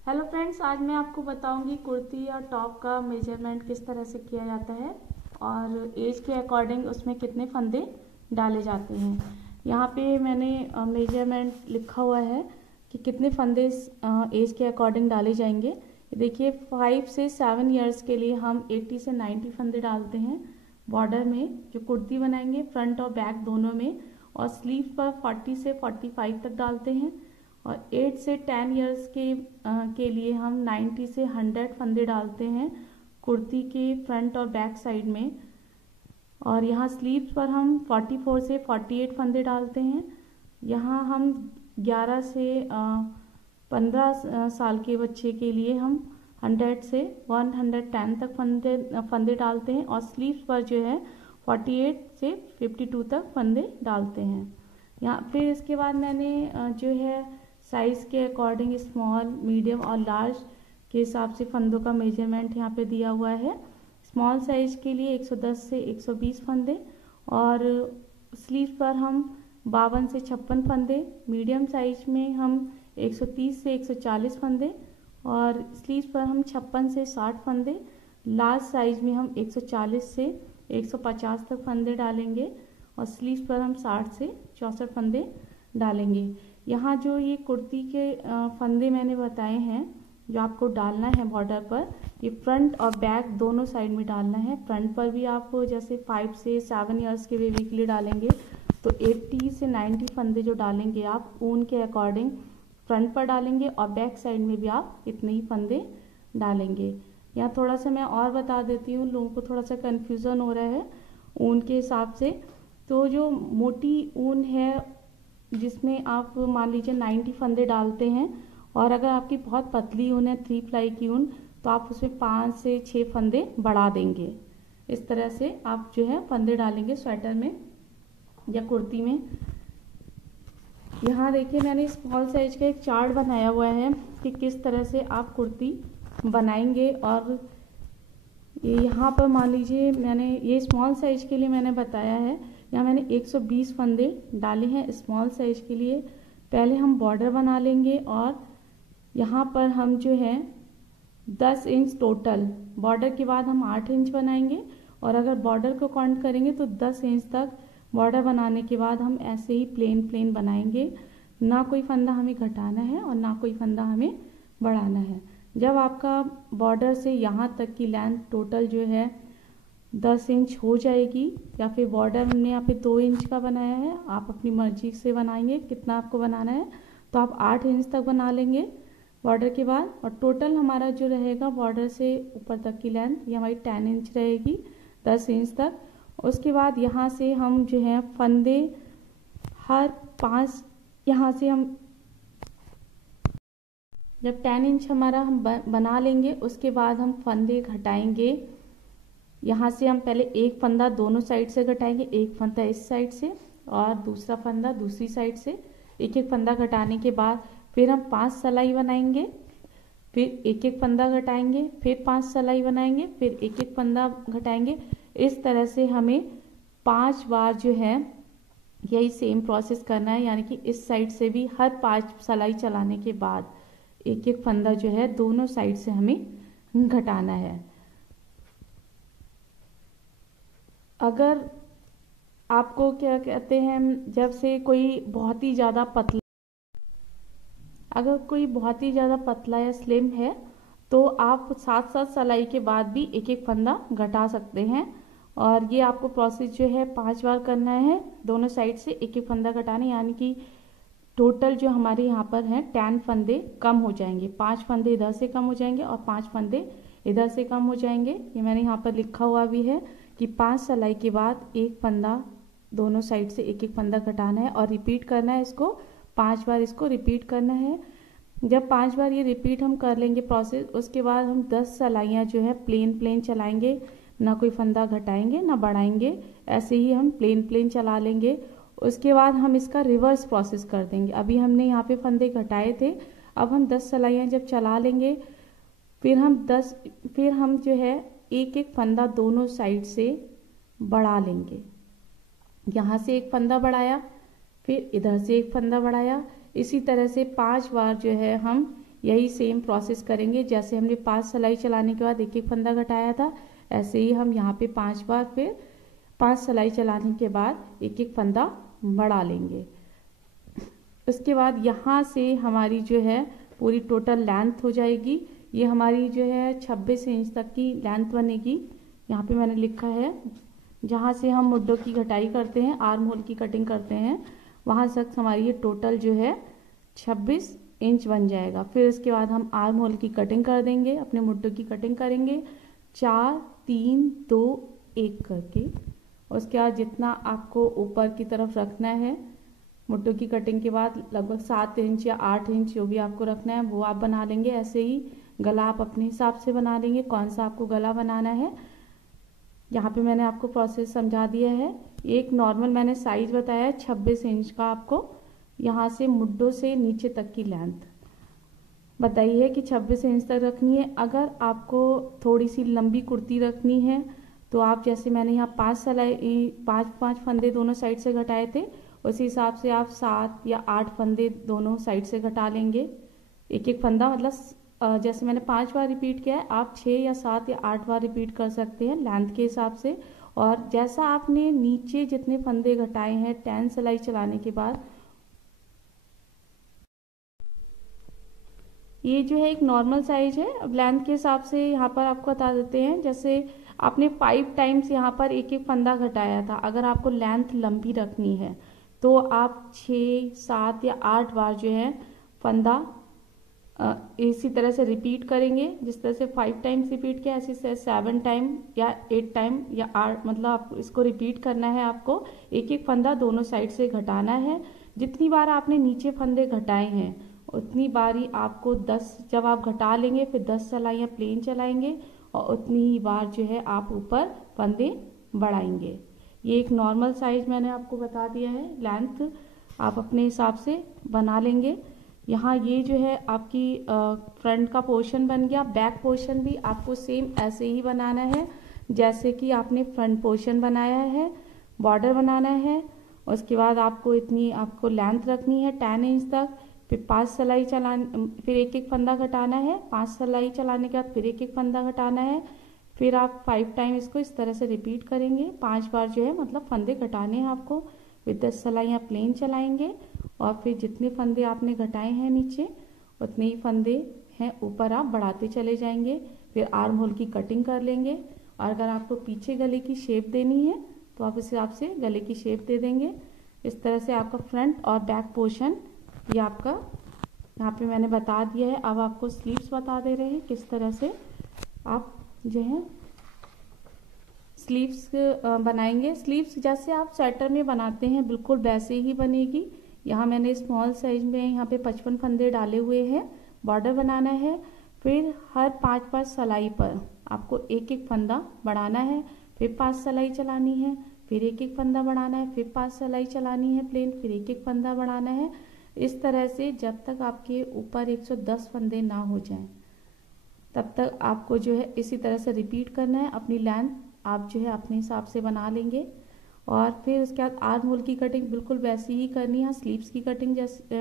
Hello friends, आज मैं आपको बताऊंगी कुर्ती या टॉप का मेजरमेंट किस तरह से किया जाता है और एज के अकॉर्डिंग उसमें कितने फंदे डाले जाते हैं। यहाँ पे मैंने मेजरमेंट लिखा हुआ है कि कितने फंदे एज के अकॉर्डिंग डाले जाएंगे। देखिए 5 से 7 इयर्स के लिए हम 80 से 90 फंदे डालते हैं बॉर्डर में, जो कुर्ती बनाएंगे फ्रंट और बैक दोनों में, और स्लीव पर 40 से 45 तक डालते हैं। और 8 से 10 इयर्स के लिए हम 90 से 100 फंदे डालते हैं कुर्ती के फ्रंट और बैक साइड में। और यहाँ स्लीव्स पर हम 44 से 48 फंदे डालते हैं। यहाँ हम 11 से 15 साल के बच्चे के लिए हम 100 से 110 तक फंदे डालते हैं, और स्लीव्स पर जो है 48 से 52 तक फंदे डालते हैं। यहाँ फिर इसके बाद मैंने जो है साइज़ के अकॉर्डिंग स्मॉल, मीडियम और लार्ज के हिसाब से फंदों का मेजरमेंट यहाँ पे दिया हुआ है। स्मॉल साइज के लिए 110 से 120 फंदे, और स्लीव पर हम 52 से 56 फंदे, मीडियम साइज में हम 130 से 140 फंदे, और स्लीव पर हम 56 से 60 फंदे, लार्ज साइज में हम 140 से 150 तक फंदे डालेंगे, और स्लीव पर हम 60 से 64 फंदे डालेंगे। यहाँ जो ये कुर्ती के फंदे मैंने बताए हैं जो आपको डालना है बॉर्डर पर, ये फ्रंट और बैक दोनों साइड में डालना है। फ्रंट पर भी आप जैसे 5 से 7 इयर्स के बेबी के लिए डालेंगे तो 80 से 90 फंदे जो डालेंगे आप ऊन के अकॉर्डिंग फ्रंट पर डालेंगे, और बैक साइड में भी आप इतने ही फंदे डालेंगे। यहाँ थोड़ा सा मैं और बता देती हूँ, लोगों को थोड़ा सा कन्फ्यूज़न हो रहा है ऊन के हिसाब से। तो जो मोटी ऊन है जिसमें आप मान लीजिए 90 फंदे डालते हैं, और अगर आपकी बहुत पतली ऊन है 3 प्लाई की ऊन, तो आप उसमें 5 से 6 फंदे बढ़ा देंगे। इस तरह से आप जो है फंदे डालेंगे स्वेटर में या कुर्ती में। यहाँ देखिए मैंने स्मॉल साइज का एक चार्ट बनाया हुआ है कि किस तरह से आप कुर्ती बनाएंगे। और यहाँ पर मान लीजिए मैंने ये स्मॉल साइज के लिए मैंने बताया है, यहाँ मैंने 120 फंदे डाले हैं स्मॉल साइज के लिए। पहले हम बॉर्डर बना लेंगे, और यहाँ पर हम जो है 10 इंच टोटल, बॉर्डर के बाद हम 8 इंच बनाएंगे, और अगर बॉर्डर को काउंट करेंगे तो 10 इंच तक बॉर्डर बनाने के बाद हम ऐसे ही प्लेन बनाएंगे। ना कोई फंदा हमें घटाना है और ना कोई फंदा हमें बढ़ाना है। जब आपका बॉर्डर से यहाँ तक की लेंथ टोटल जो है 10 इंच हो जाएगी, या फिर बॉर्डर हमने यहाँ पे 2 इंच का बनाया है, आप अपनी मर्जी से बनाएंगे कितना आपको बनाना है, तो आप 8 इंच तक बना लेंगे बॉर्डर के बाद। और टोटल हमारा जो रहेगा बॉर्डर से ऊपर तक की लेंथ ये हमारी 10 इंच रहेगी, 10 इंच तक। उसके बाद यहाँ से हम जो है फंदे हर 5, यहाँ से हम जब 10 इंच हमारा हम बना लेंगे, उसके बाद हम फंदे घटाएंगे। यहाँ से हम पहले एक फंदा दोनों साइड से घटाएंगे, एक फंदा इस साइड से और दूसरा फंदा दूसरी साइड से। एक एक फंदा घटाने के बाद फिर हम 5 सलाई बनाएंगे, फिर एक एक फंदा घटाएंगे, फिर 5 सलाई बनाएंगे, फिर एक एक फंदा घटाएंगे। इस तरह से हमें 5 बार जो है यही सेम प्रोसेस करना है, यानी कि इस साइड से भी हर 5 सलाई चलाने के बाद एक एक फंदा जो है दोनों साइड से हमें घटाना है। अगर आपको क्या कहते हैं, जब से कोई बहुत ही ज़्यादा पतला, अगर कोई बहुत ही ज़्यादा पतला या स्लिम है तो आप 7-7 सलाई के बाद भी एक एक फंदा घटा सकते हैं। और ये आपको प्रोसेस जो है 5 बार करना है, दोनों साइड से एक एक फंदा घटाने, यानी कि टोटल जो हमारे यहाँ पर हैं 10 फंदे कम हो जाएंगे। 5 फंदे इधर से कम हो जाएंगे और 5 फंदे इधर से कम हो जाएंगे। ये मैंने यहाँ पर लिखा हुआ भी है कि 5 सलाई के बाद एक फंदा दोनों साइड से एक एक फंदा घटाना है, और रिपीट करना है इसको 5 बार, इसको रिपीट करना है। जब 5 बार ये रिपीट हम कर लेंगे प्रोसेस, उसके बाद हम 10 सलाइयाँ जो है प्लेन चलाएंगे, ना कोई फंदा घटाएंगे ना बढ़ाएंगे, ऐसे ही हम प्लेन चला लेंगे। उसके बाद हम इसका रिवर्स प्रोसेस कर देंगे। अभी हमने यहाँ पे फंदे घटाए थे, अब हम 10 सलाइयाँ जब चला लेंगे, फिर हम जो है एक एक फंदा दोनों साइड से बढ़ा लेंगे। यहाँ से एक फंदा बढ़ाया, फिर इधर से एक फंदा बढ़ाया, इसी तरह से 5 बार जो है हम यही सेम प्रोसेस करेंगे। जैसे हमने 5 सिलाई चलाने के बाद एक एक फंदा घटाया था, ऐसे ही हम यहाँ पे 5 बार फिर 5 सिलाई चलाने के बाद एक एक फंदा बढ़ा लेंगे। उसके बाद यहाँ से हमारी जो है पूरी टोटल लेंथ हो जाएगी। ये हमारी जो है 26 इंच तक की लेंथ बनेगी। यहाँ पे मैंने लिखा है, जहाँ से हम मुड्ढों की घटाई करते हैं, आर्म होल की कटिंग करते हैं, वहाँ तक हमारी ये टोटल जो है 26 इंच बन जाएगा। फिर उसके बाद हम आर्म होल की कटिंग कर देंगे, अपने मुड्ढों की कटिंग करेंगे 4 3 2 1 करके। उसके बाद जितना आपको ऊपर की तरफ रखना है मुड्ढों की कटिंग के बाद, लगभग 7 इंच या 8 इंच जो भी आपको रखना है वो आप बना लेंगे। ऐसे ही गला आप अपने हिसाब से बना लेंगे, कौन सा आपको गला बनाना है। यहाँ पे मैंने आपको प्रोसेस समझा दिया है। एक नॉर्मल मैंने साइज बताया है 26 इंच का, आपको यहाँ से मुड्ढों से नीचे तक की लेंथ बताई है कि 26 इंच तक रखनी है। अगर आपको थोड़ी सी लंबी कुर्ती रखनी है तो आप, जैसे मैंने यहाँ 5 फंदे दोनों साइड से घटाए थे, उसी हिसाब से आप 7 या 8 फंदे दोनों साइड से घटा लेंगे। एक एक फंदा मतलब जैसे मैंने 5 बार रिपीट किया है, आप 6 या 7 या 8 बार रिपीट कर सकते हैं लेंथ के हिसाब से। और जैसा आपने नीचे जितने फंदे घटाए हैं 10 सिलाई चलाने के बाद, ये जो है एक नॉर्मल साइज है। अब लेंथ के हिसाब से यहाँ पर आपको बता देते हैं, जैसे आपने 5 टाइम्स यहाँ पर एक एक फंदा घटाया था, अगर आपको लेंथ लंबी रखनी है तो आप 6 7 या 8 बार जो है फंदा इसी तरह से रिपीट करेंगे। जिस तरह से 5 टाइम्स रिपीट किया, ऐसे से 7 टाइम या 8 टाइम या 8, मतलब आप इसको रिपीट करना है। आपको एक एक फंदा दोनों साइड से घटाना है। जितनी बार आपने नीचे फंदे घटाए हैं उतनी बारी आपको 10, जब आप घटा लेंगे फिर 10 सिलाइयाँ प्लेन चलाएंगे और उतनी ही बार जो है आप ऊपर फंदे बढ़ाएंगे। ये एक नॉर्मल साइज मैंने आपको बता दिया है। लेंथ आप अपने हिसाब से बना लेंगे। यहाँ ये जो है आपकी फ्रंट का पोर्शन बन गया। बैक पोर्शन भी आपको सेम ऐसे ही बनाना है जैसे कि आपने फ्रंट पोर्शन बनाया है। बॉर्डर बनाना है, उसके बाद आपको इतनी आपको लेंथ रखनी है 10 इंच तक। फिर 5 सिलाई चलाने, फिर एक एक फंदा घटाना है। 5 सिलाई चलाने के बाद फिर एक एक फंदा घटाना है। फिर आप 5 टाइम इसको इस तरह से रिपीट करेंगे। 5 बार जो है मतलब फंदे घटाने हैं आपको। फिर 10 सिलाइयाँ प्लेन चलाएंगे और फिर जितने फंदे आपने घटाए हैं नीचे उतने ही फंदे हैं ऊपर आप बढ़ाते चले जाएंगे। फिर आर्म होल की कटिंग कर लेंगे। और अगर आपको पीछे गले की शेप देनी है तो आप इस हिसाब से गले की शेप दे देंगे। इस तरह से आपका फ्रंट और बैक पोर्शन ये आपका यहाँ पे मैंने बता दिया है। अब आपको स्लीव्स बता दे रहे हैं किस तरह से आप जो है स्लीव्स बनाएंगे। स्लीव्स जैसे आप स्वेटर में बनाते हैं बिल्कुल वैसे ही बनेगी। यहाँ मैंने स्मॉल साइज में यहाँ पे 55 फंदे डाले हुए हैं। बॉर्डर बनाना है। फिर हर 5 सिलाई पर आपको एक एक फंदा बढ़ाना है। फिर 5 सिलाई चलानी है, फिर एक एक फंदा बढ़ाना है, फिर 5 सिलाई चलानी है प्लेन, फिर एक एक फंदा बढ़ाना है। इस तरह से जब तक आपके ऊपर 110 फंदे ना हो जाएं तब तक आपको जो है इसी तरह से रिपीट करना है। अपनी लेंथ आप जो है अपने हिसाब से बना लेंगे। और फिर उसके बाद आर्म होल की कटिंग बिल्कुल वैसी ही करनी है। स्लीव्स की कटिंग जैसे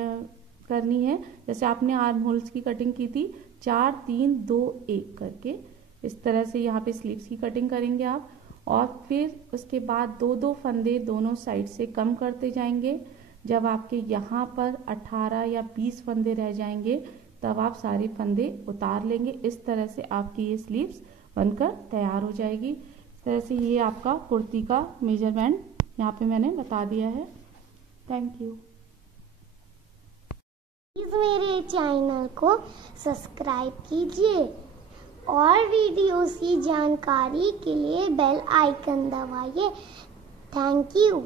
करनी है जैसे आपने आर्म होल्स की कटिंग की थी 4 3 2 1 करके। इस तरह से यहाँ पे स्लीव्स की कटिंग करेंगे आप। और फिर उसके बाद 2-2 फंदे दोनों साइड से कम करते जाएंगे। जब आपके यहाँ पर 18 या 20 फंदे रह जाएंगे तब आप सारे फंदे उतार लेंगे। इस तरह से आपकी ये स्लीव्स बनकर तैयार हो जाएगी। इस तरह से ये आपका कुर्ती का मेजरमेंट यहाँ पे मैंने बता दिया है। Thank you. प्लीज मेरे चैनल को सब्सक्राइब कीजिए और वीडियोस की जानकारी के लिए बेल आइकन दबाइए। Thank you.